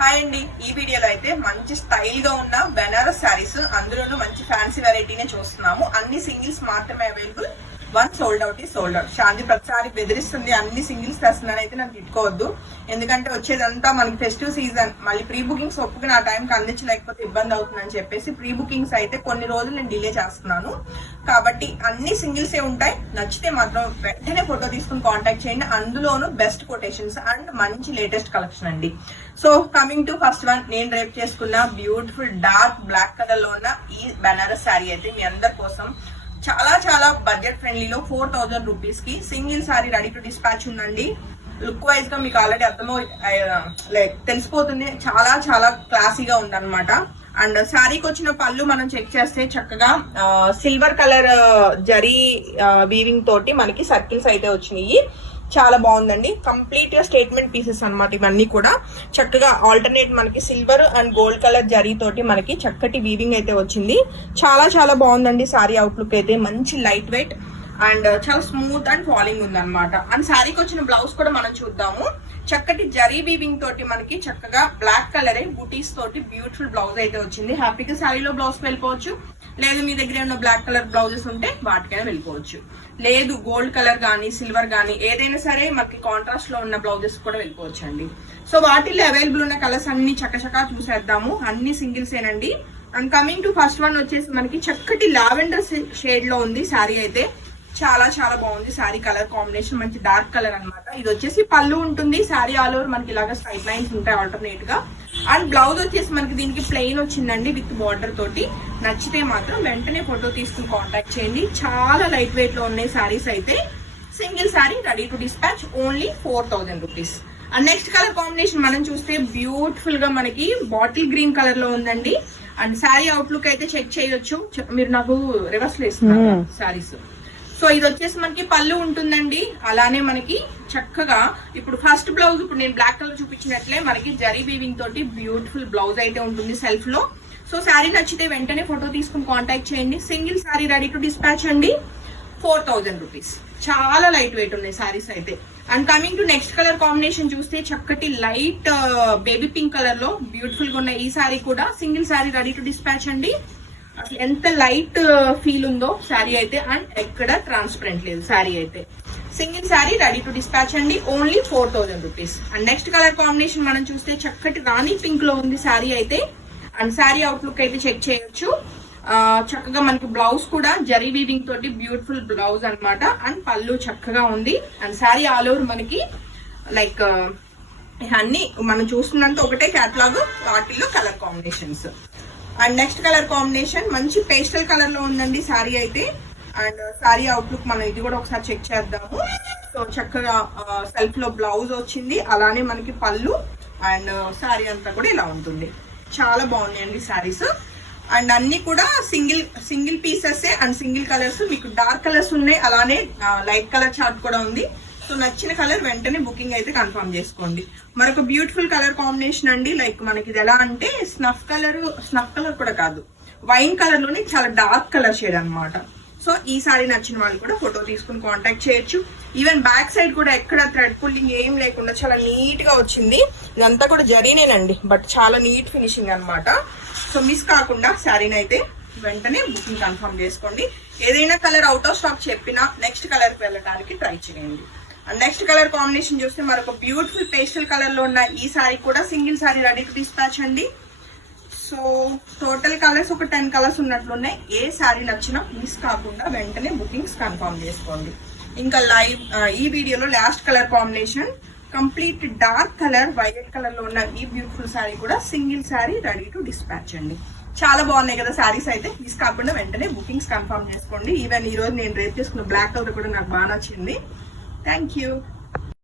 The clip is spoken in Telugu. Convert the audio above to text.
హాయ్ అండి, ఈ వీడియోలో అయితే మంచి స్టైల్ గా ఉన్న బెనారస్ శారీస్, అందులోనూ మంచి ఫ్యాన్సీ వెరైటీనే చూస్తున్నాము. అన్ని సింగిల్స్ మాత్రమే అవైలబుల్. వన్ సోల్డ్ అవుట్ ఈ సోల్డ్ అవుట్. శాంతి ప్రతిసారి బెదిరిస్తుంది అన్ని సింగిల్స్ తెస్తున్నాను అయితే నాకు తిట్టుకోవద్దు. ఎందుకంటే వచ్చేదంతా మనకి ఫెస్టివ్ సీజన్, మళ్ళీ ప్రీ బుకింగ్స్ ఒప్పుకుని ఆ టైంకి అందించలేకపోతే ఇబ్బంది అవుతుందని చెప్పేసి ప్రీ బుకింగ్స్ అయితే కొన్ని రోజులు నేను డిలే చేస్తున్నాను. కాబట్టి అన్ని సింగిల్సే ఉంటాయి. నచ్చితే మాత్రం వెంటనే ఫోటో తీసుకుని కాంటాక్ట్ చేయండి. అందులోనూ బెస్ట్ కొటేషన్స్ అండ్ మంచి లేటెస్ట్ కలెక్షన్ అండి. So coming to first one, నేను రేపు చేసుకున్న బ్యూటిఫుల్ డార్క్ బ్లాక్ కలర్ లో ఉన్న ఈ బెనారస్ శారీ అయితే మీ అందరి కోసం చాలా చాలా బడ్జెట్ ఫ్రెండ్లీలో 4000 రూపీస్ కి single sorry ready to dispatch ఉందండి. లుక్ వైజ్ గా మీకు ఆల్రెడీ తెలిసిపోతుంది, చాలా చాలా క్లాసీగా ఉందన్నమాట. అండ్ శారీకి వచ్చిన పళ్ళు మనం చెక్ చేస్తే చక్కగా సిల్వర్ కలర్ జరీ వీవింగ్ తోటి మనకి సర్కిల్స్ అయితే వచ్చినాయి. చాలా బాగుందండి. కంప్లీట్ గా స్టేట్మెంట్ పీసెస్ అన్నమాట. ఇవన్నీ కూడా చక్కగా ఆల్టర్నేట్ మనకి silver and gold colour zari తోటి మనకి చక్కటి వీవింగ్ అయితే వచ్చింది. చాలా చాలా బాగుందండి శారీ అవుట్లుక్ అయితే. మంచి లైట్ వెయిట్ అండ్ చాలా స్మూత్ అండ్ ఫాలింగ్ ఉందన్నమాట. అండ్ శారీకి వచ్చిన బ్లౌజ్ కూడా మనం చూద్దాము. చక్కటి జరీ వీవింగ్ తోటి మనకి చక్కగా బ్లాక్ కలర్ బూటీస్ తోటి బ్యూటిఫుల్ బ్లౌజ్ అయితే వచ్చింది. హ్యాపీగా శారీలో బ్లౌజ్ వెళ్ళిపోవచ్చు. లేదు మీ దగ్గర ఉన్న బ్లాక్ కలర్ బ్లౌజెస్ ఉంటే వాటికైనా వెళ్ళిపోవచ్చు. లేదు గోల్డ్ కలర్ కానీ సిల్వర్ కానీ ఏదైనా సరే మనకి కాంట్రాస్ట్ లో ఉన్న బ్లౌజెస్ కూడా వెళ్ళిపోవచ్చు అండి. సో వాటిల్లో అవైలబుల్ ఉన్న కలర్స్ అన్ని చక్కచకా చూసేద్దాము. అన్ని సింగిల్స్ ఏనండి. And coming to first one వచ్చేసి మనకి చక్కటి లావెండర్ షేడ్ లో ఉంది శారీ అయితే. చాలా చాలా బాగుంది శారీ కలర్ కాంబినేషన్. మంచి డార్క్ కలర్ అనమాట. ఇది వచ్చేసి పళ్ళు ఉంటుంది. శారీ ఆల్ ఓవర్ మనకి ఇలాగా స్ట్రైట్ లైన్స్ ఉంటాయి ఆల్టర్నేట్ గా. అండ్ బ్లౌజ్ వచ్చేసి మనకి దీనికి ప్లెయిన్ వచ్చిందండి విత్ బార్డర్ తోటి. నచ్చితే మాత్రం వెంటనే ఫోటో తీసుకుని కాంటాక్ట్ చేయండి. చాలా లైట్ వెయిట్ లో ఉన్నాయి శారీస్ అయితే. Single sari ready to dispatch only 4000 rupees. And next colour combination మనం చూస్తే బ్యూటిఫుల్ గా మనకి బాటిల్ గ్రీన్ కలర్ లో ఉందండి. అండ్ శారీ అవుట్లుక్ అయితే చెక్ చేయొచ్చు. మీరు నాకు రివర్స్ లో ఇస్తున్నారు శారీస్. సో ఇది వచ్చేసి మనకి పళ్ళు ఉంటుందండి. అలానే మనకి చక్కగా ఇప్పుడు ఫస్ట్ బ్లౌజ్ ఇప్పుడు నేను బ్లాక్ కలర్ చూపించినట్లే మనకి జరీ వీవింగ్ తోటి బ్యూటిఫుల్ బ్లౌజ్ అయితే ఉంటుంది సెల్ఫ్ లో. సో శారీ నచ్చితే వెంటనే ఫోటో తీసుకుని కాంటాక్ట్ చేయండి. Single sari ready to dispatch అండి. 4000 రూపీస్. చాలా లైట్ వెయిట్ ఉన్నాయి శారీస్ అయితే. And coming to next colour combination చూస్తే చక్కటి లైట్ బేబీ పింక్ కలర్ లో బ్యూటిఫుల్ గా ఉన్న ఈ శారీ కూడా single sari ready to dispatch అండి. అసలు ఎంత లైట్ ఫీల్ ఉందో శారీ అయితే. అండ్ ఎక్కడ ట్రాన్స్పరెంట్ లేదు శారీ అయితే. Single sari ready to dispatch అండి. Only 4000 rupees. And next colour combination మనం చూస్తే చక్కటి రాణి పింక్ లో ఉంది శారీ అయితే. అండ్ శారీ అవుట్లుక్ అయితే చెక్ చేయొచ్చు. చక్కగా మనకి బ్లౌజ్ కూడా జరీ వీవింగ్ తోటి బ్యూటిఫుల్ బ్లౌజ్ అనమాట. అండ్ పళ్ళు చక్కగా ఉంది. అండ్ శారీ ఆల్ ఓవర్ మనకి లైక్ అన్ని మనం చూస్తున్నంత ఒకటే క్యాటలాగ్, వాటిల్లో colour combinations. And next colour combination మంచి పేస్టల్ కలర్ లో ఉందండి శారీ అయితే. అండ్ శారీ అవుట్లుక్ మనం ఇది కూడా ఒకసారి చెక్ చేద్దాము. సో చక్కగా సెల్ఫ్ లో బ్లౌజ్ వచ్చింది. అలానే మనకి పళ్ళు అండ్ శారీ అంతా కూడా ఇలా ఉంటుంది. చాలా బాగున్నాయండి శారీస్. అండ్ అన్ని కూడా single pieces and single colours. మీకు డార్క్ కలర్స్ ఉన్నాయి, అలానే లైట్ కలర్ చార్ట్ కూడా ఉంది. సో నచ్చిన కలర్ వెంటనే బుకింగ్ అయితే కన్ఫర్మ్ చేసుకోండి. మరొక బ్యూటిఫుల్ కలర్ కాంబినేషన్ అండి. లైక్ మనకి ఇది ఎలా అంటే స్నఫ్ కలర్ కూడా కాదు, వైన్ కలర్ లోని చాలా డార్క్ కలర్ షేడ్ అనమాట. సో ఈ సారీ నచ్చిన వాళ్ళు కూడా ఫోటో తీసుకుని కాంటాక్ట్ చేయొచ్చు. ఈవెన్ బ్యాక్ సైడ్ కూడా ఎక్కడ థ్రెడ్ పుల్లింగ్ ఏం లేకుండా చాలా నీట్ గా వచ్చింది. ఇదంతా కూడా జరీనేనండి, బట్ చాలా నీట్ ఫినిషింగ్ అనమాట. సో మిస్ కాకుండా శారీని అయితే వెంటనే బుకింగ్ కన్ఫర్మ్ చేసుకోండి. ఏదైనా కలర్ అవుట్ ఆఫ్ స్టాక్ చెప్పినా నెక్స్ట్ కలర్ కి వెళ్ళడానికి ట్రై చేయండి. అండ్ నెక్స్ట్ కలర్ కాంబినేషన్ చూస్తే మరొక బ్యూటిఫుల్ పేస్టల్ కలర్ లో ఉన్న ఈ సారీ కూడా single sorry ready to dispatch అండి. సో టోటల్ కలర్స్ ఒక 10 కలర్స్ ఉన్నట్లున్నాయి. ఏ సారీ నచ్చినా మిస్ కాకుండా వెంటనే బుకింగ్స్ కన్ఫర్మ్ చేసుకోండి. ఇంకా లైవ్ ఈ వీడియోలో last colour combination complete dark colour violet colour లో ఉన్న ఈ బ్యూటిఫుల్ సారీ కూడా single sorry ready to dispatch అండి. చాలా బాగున్నాయి కదా శారీస్ అయితే. మిస్ కాకుండా వెంటనే బుకింగ్స్ కన్ఫర్మ్ చేసుకోండి. ఈవెన్ ఈ రోజు నేను రేపు చేసుకున్న బ్లాక్ కలర్ కూడా నాకు బాగా నచ్చింది. Thank you.